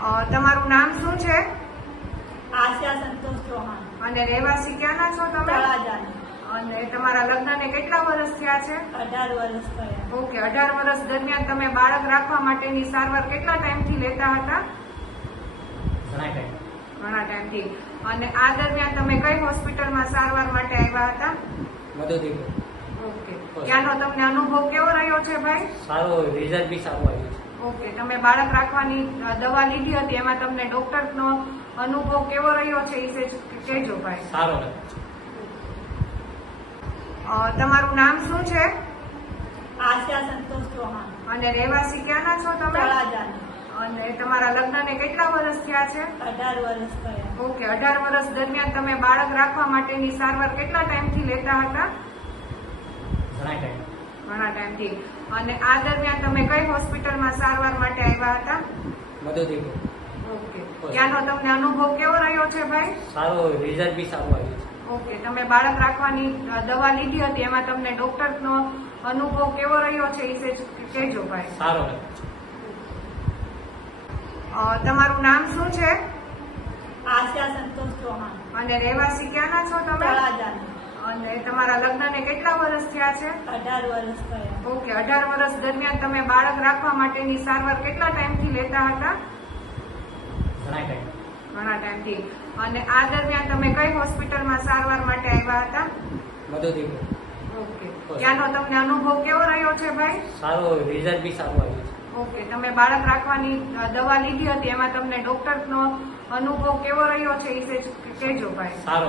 તમારું નામ શું છે? આશા સંતોષ ચૌહાણ. અને રહેવાસી ક્યાંના છો તમે? તળાજાની. અને તમારા લગ્નને કેટલા વર્ષ થયા છે? 18 વર્ષ થયા. ઓકે, 18 વર્ષ દરમિયાન તમે બાળક રાખવા માટેની સારવાર કેટલા ટાઈમથી લેતા હતા? ઘણા ટાઈમથી. અને આ દરમિયાન તમે કઈ હોસ્પિટલમાં સારવાર માટે આવ્યા હતા? ઓકે, ત્યાંનો તમને અનુભવ કેવો રહ્યો છે ભાઈ? સારો, રિઝલ્ટ બી સારું આવ્યું છે. ઓકે, તમે બાળક રાખવાની દવા લીધી હતી, એમાં તમને ડોક્ટરનો અનુભવ કેવો રહ્યો છે એ કહેજો ભાઈ. સારો. તમારું નામ શું છે? આશા સંતોષ ચૌહાણ. અને રહેવાસી ક્યાંના છો તમે? તળાજાની. અને તમારા લગ્નને કેટલા વર્ષ થયા છે? 18 વર્ષ થયા. ઓકે, 18 વર્ષ દરમિયાન તમે બાળક રાખવા માટેની સારવાર કેટલા ટાઈમથી લેતા હતા? ઘણા ટાઈમથી. અને આ દરમિયાન તમે કઈ હોસ્પિટલમાં સારવાર માટે આવ્યા હતા? ઓકે, ત્યાંનો તમને અનુભવ કેવો રહ્યો છે ભાઈ? સારો, રિઝલ્ટ બી સારું આવ્યું છે. ઓકે, તમે બાળક રાખવાની દવા લીધી હતી, એમાં તમને ડોક્ટરનો અનુભવ કેવો રહ્યો છે એ કહેજો ભાઈ. સારો. તમારું નામ શું છે? આશા સંતોષ ચૌહાણ. અને રહેવાસી ક્યાંના છો તમે? તળાજાની. અને તમારા લગ્નને કેટલા વર્ષ થયા છે? 18 વર્ષ થયા. ઓકે, 18 વર્ષ દરમિયાન તમે બાળક રાખવા માટેની સારવાર કેટલા ટાઈમથી લેતા હતા? ઘણા ટાઈમથી. અને આ દરમિયાન તમે કઈ હોસ્પિટલમાં સારવાર માટે આવ્યા હતા? ઓકે, ત્યાંનો તમને અનુભવ કેવો રહ્યો છે ભાઈ? સારો, રિઝલ્ટ બી સારું આવ્યું છે. ઓકે, તમે બાળક રાખવાની દવા લીધી હતી, એમાં તમને ડોક્ટરનો અનુભવ કેવો રહ્યો છે એ કહેજો ભાઈ. સારો.